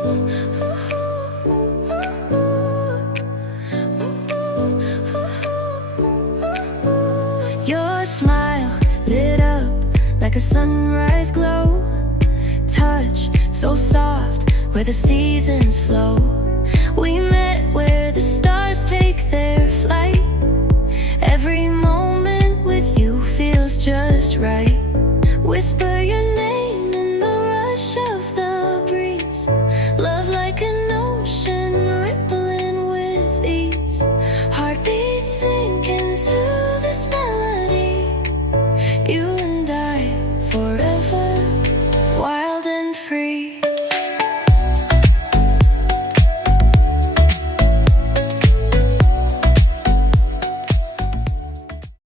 Your smile lit up like a sunrise glow. Touch so soft where the seasons flow. We met where the stars take their flight. Every moment with you feels just right. Whisper your